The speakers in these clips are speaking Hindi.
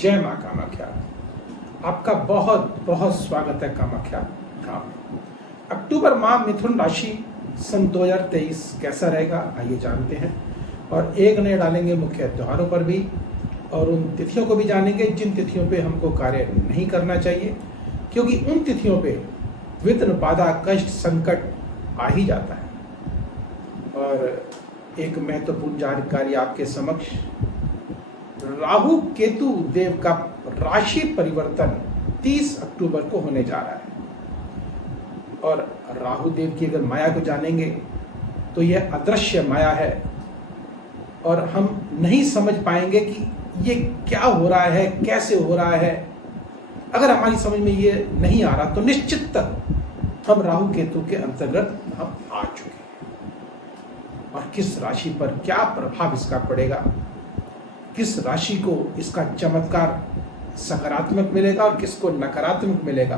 जय माँ कामाख्या। आपका बहुत बहुत स्वागत है कामाख्या धाम में। अक्टूबर माह मिथुन राशि सन 2023 कैसा रहेगा आइए जानते हैं, और एक नज़र डालेंगे मुख्य त्योहारों पर भी और उन तिथियों को भी जानेंगे जिन तिथियों पे हमको कार्य नहीं करना चाहिए, क्योंकि उन तिथियों पे विघ्न बाधा कष्ट संकट आ ही जाता है। और एक महत्वपूर्ण जानकारी आपके समक्ष, राहु केतु देव का राशि परिवर्तन 30 अक्टूबर को होने जा रहा है। और राहु देव की अगर माया को जानेंगे तो यह अदृश्य माया है और हम नहीं समझ पाएंगे कि ये क्या हो रहा है, कैसे हो रहा है। अगर हमारी समझ में ये नहीं आ रहा तो निश्चित हम राहु केतु के अंतर्गत हम आ चुके हैं। और किस राशि पर क्या प्रभाव इसका पड़ेगा, किस राशि को इसका चमत्कार सकारात्मक मिलेगा और किसको नकारात्मक मिलेगा,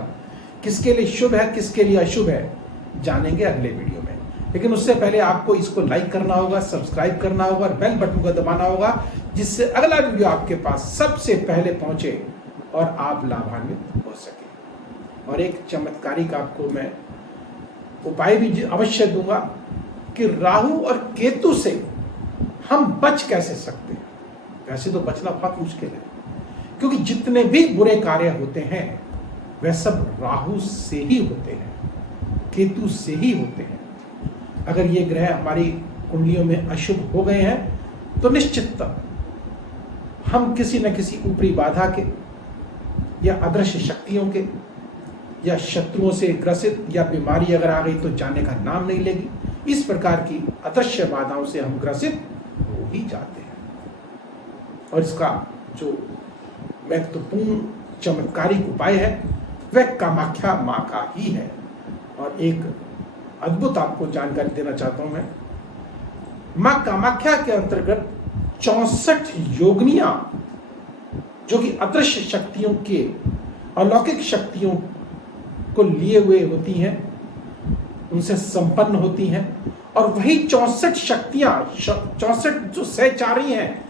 किसके लिए शुभ है किसके लिए अशुभ है, जानेंगे अगले वीडियो में। लेकिन उससे पहले आपको इसको लाइक करना होगा, सब्सक्राइब करना होगा और बेल बटन को दबाना होगा, जिससे अगला वीडियो आपके पास सबसे पहले पहुंचे और आप लाभान्वित हो सके। और एक चमत्कारिक आपको मैं उपाय भी अवश्य दूंगा कि राहु और केतु से हम बच कैसे सकते हैं। वैसे तो बचना बहुत मुश्किल है, क्योंकि जितने भी बुरे कार्य होते हैं वह सब राहु से ही होते हैं, केतु से ही होते हैं। अगर ये ग्रह हमारी कुंडलियों में अशुभ हो गए हैं तो निश्चित हम किसी न किसी ऊपरी बाधा के या अदृश्य शक्तियों के या शत्रुओं से ग्रसित या बीमारी अगर आ गई तो जाने का नाम नहीं लेगी। इस प्रकार की अदृश्य बाधाओं से हम ग्रसित हो ही जाते हैं। और इसका जो महत्वपूर्ण चमत्कारिक उपाय है वह कामाख्या माँ का ही है। और एक अद्भुत आपको जानकारी देना चाहता हूं मैं। माँ कामाख्या के अंतर्गत 64 योगिनियां जो कि अदृश्य शक्तियों के अलौकिक शक्तियों को लिए हुए होती हैं, उनसे संपन्न होती हैं। और वही 64 शक्तियां, 64 जो सहचारी हैं,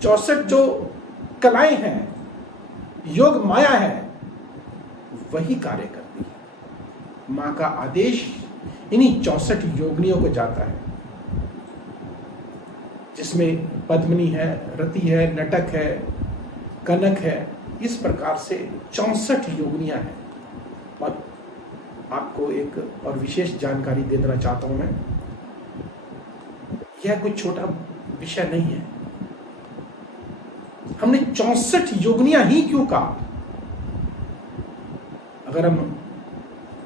64 जो कलाएं हैं, योग माया है, वही कार्य करती है। मां का आदेश इन्हीं 64 योगिनियों को जाता है, जिसमें पद्मिनी है, रति है, नटक है, कनक है। इस प्रकार से 64 योगिनियां हैं। और आपको एक और विशेष जानकारी दे देना चाहता हूं मैं, यह कोई छोटा विषय नहीं है। हमने 64 योगिनियां ही क्यों कहा? अगर हम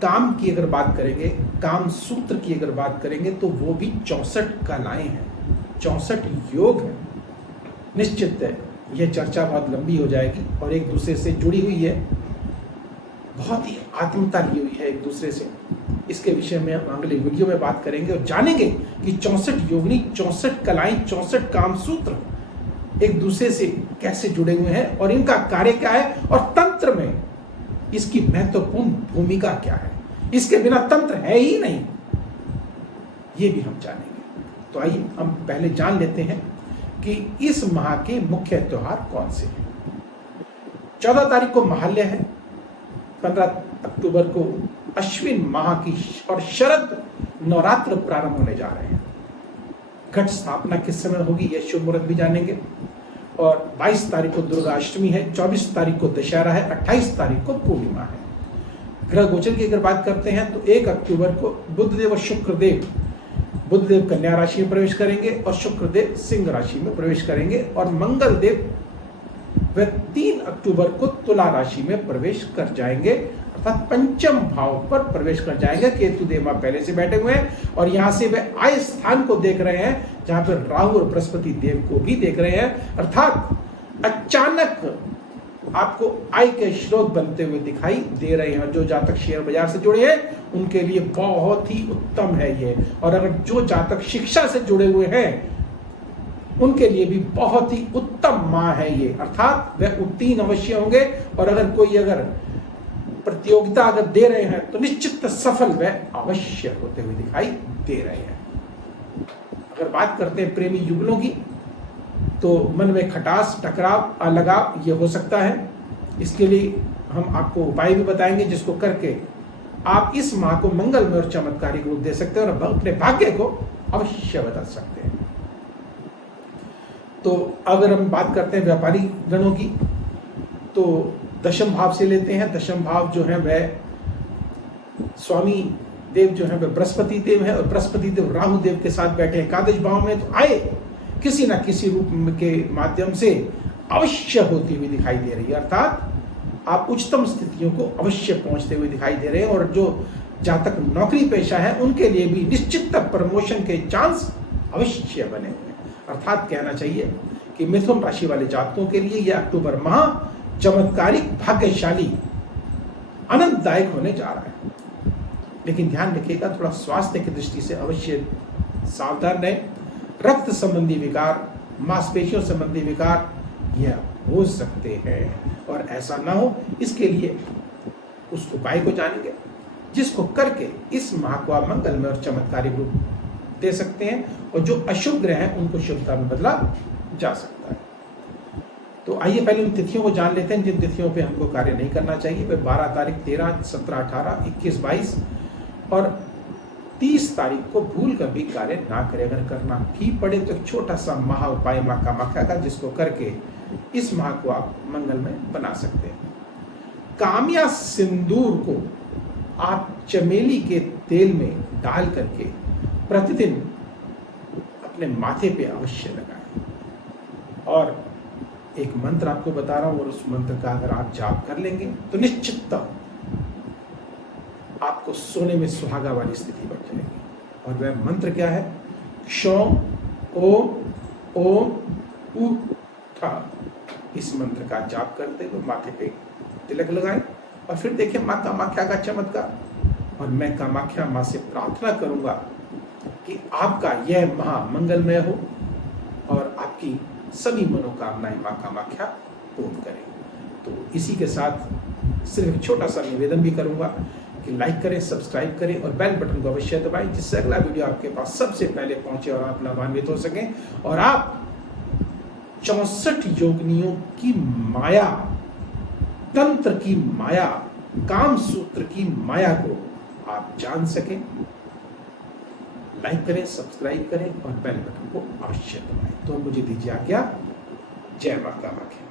काम की अगर बात करेंगे, काम सूत्र की अगर बात करेंगे तो वो भी 64 कलाएं हैं, 64 योग है। निश्चित है यह चर्चा बहुत लंबी हो जाएगी और एक दूसरे से जुड़ी हुई है, बहुत ही आत्मीयता ली हुई है एक दूसरे से। इसके विषय में हम अगले वीडियो में बात करेंगे और जानेंगे कि 64 योगिनी, 64 कलाएं, 64 काम सूत्र एक दूसरे से कैसे जुड़े हुए हैं और इनका कार्य क्या है और तंत्र में इसकी महत्वपूर्ण भूमिका क्या है। इसके बिना तंत्र है ही नहीं, ये भी हम जानेंगे। तो आइए हम पहले जान लेते हैं कि इस माह के मुख्य त्योहार कौन से हैं। 14 तारीख को महालय है, 15 अक्टूबर को अश्विन माह की और शरद नवरात्र प्रारंभ होने जा रहे हैं। घट स्थापना किस समय होगी यह शुभ मुहूर्त भी जानेंगे। और 22 तारीख को दुर्गा अष्टमी है, 24 तारीख को दशहरा है, 28 तारीख को पूर्णिमा है। ग्रह गोचर की अगर बात करते हैं तो 1 अक्टूबर को बुधदेव और शुक्रदेव, बुधदेव कन्या राशि में प्रवेश करेंगे और शुक्रदेव सिंह राशि में प्रवेश करेंगे। और मंगल देव वह 3 अक्टूबर को तुला राशि में प्रवेश कर जाएंगे, अर्थात पंचम भाव पर प्रवेश कर जाएंगे। केतु देव वहां पहले से बैठे हुए हैं और यहां से वे आय स्थान को देख रहे हैं, जहां पर राहु और बृहस्पति देव को भी देख रहे हैं। अर्थात अचानक आपको आय के स्रोत बनते हुए दिखाई दे रहे हैं। जो जातक शेयर बाजार से जुड़े हैं उनके लिए बहुत ही उत्तम है ये। और अगर जो जातक शिक्षा से जुड़े हुए हैं उनके लिए भी बहुत ही उत्तम माह है ये, अर्थात वह उत्तीर्ण अवश्य होंगे। और अगर कोई प्रतियोगिता अगर दे रहे हैं तो निश्चित सफल वह अवश्य होते हुए दिखाई दे रहे हैं। अगर बात करते हैं प्रेमी युगलों की तो मन में खटास, टकराव, अलगाव ये हो सकता है। इसके लिए हम आपको उपाय भी बताएंगे जिसको करके आप इस माह को मंगलमय और चमत्कारिक रूप दे सकते हैं और अपने भाग्य को अवश्य बदल सकते हैं। तो अगर हम बात करते हैं व्यापारी गणों की, तो दशम भाव से लेते हैं। दशम भाव जो है वह स्वामी देव जो है वह बृहस्पति देव है, और बृहस्पति देव राहु देव के साथ बैठे एकादश भाव में। तो आए किसी ना किसी रूप के माध्यम से अवश्य होती हुई दिखाई दे रही है, अर्थात आप उच्चतम स्थितियों को अवश्य पहुंचते हुए दिखाई दे रहे हैं। और जो जातक नौकरी पेशा है उनके लिए भी निश्चित प्रमोशन के चांस अवश्य बने हुए हैं। अर्थात कहना चाहिए कि मिथुन राशि वाले जातकों के लिए यह अक्टूबर माह चमत्कारिक, भाग्यशाली, आनंददायक होने जा रहा है। लेकिन ध्यान रखिएगा, थोड़ा स्वास्थ्य की दृष्टि से अवश्य सावधान रहें। रक्त संबंधी विकार, मांसपेशियों संबंधी विकार यह हो सकते हैं, और ऐसा ना हो इसके लिए उस उपाय को जानेंगे जिसको करके इस माह को आप मंगलमय और चमत्कारिक रूप दे सकते हैं, और जो अशुभ ग्रह हैं उनको शुभता में बदला जा सकता है। तो आइए पहले उन तिथियों को जान लेते हैं जिन तिथियों पे हमको कार्य नहीं करना चाहिए। वे 12 तारीख, 13, 17, 18, 21, 22 और 30 तारीख को भूल कर भी कार्य ना करें। अगर करना भी पड़े तो एक छोटा सा महा उपाय माँ कामाख्या का, जिसको करके इस माह को आप मंगलमय बना सकते हैं। कामिया सिंदूर को आप चमेली के तेल में डाल करके प्रतिदिन अपने माथे पे अवश्य लगाएं। और एक मंत्र आपको बता रहा हूं, और उस मंत्र का अगर आप जाप कर लेंगे तो निश्चित आपको सोने में सुहागा वाली स्थिति बन जाएगी। और वह मंत्र क्या है? क्षौम ओम ओम उ था। इस मंत्र का जाप करते हुए माथे पे तिलक लगाएं, और फिर देखिए माँ कामाख्या का चमत्कार। और मैं कामाख्या माँ से प्रार्थना करूंगा कि आपका यह महा मंगलमय हो और आपकी सभी मनोकामनाएं माँ कामाख्या पूर्ण करें। तो इसी के साथ सिर्फ छोटा सा निवेदन भी करूंगा कि लाइक करें, सब्सक्राइब करें और बेल बटन को अवश्य दबाएं, जिससे अगला वीडियो आपके पास सबसे पहले पहुंचे और आप लाभान्वित हो सकें, और आप 64 योगिनियों की माया, तंत्र की माया, काम सूत्र की माया को आप जान सकें। लाइक करें, सब्सक्राइब करें और बेल बटन को अवश्य दबाएं। तो मुझे दीजिए आज्ञा। जय माता कामाख्या।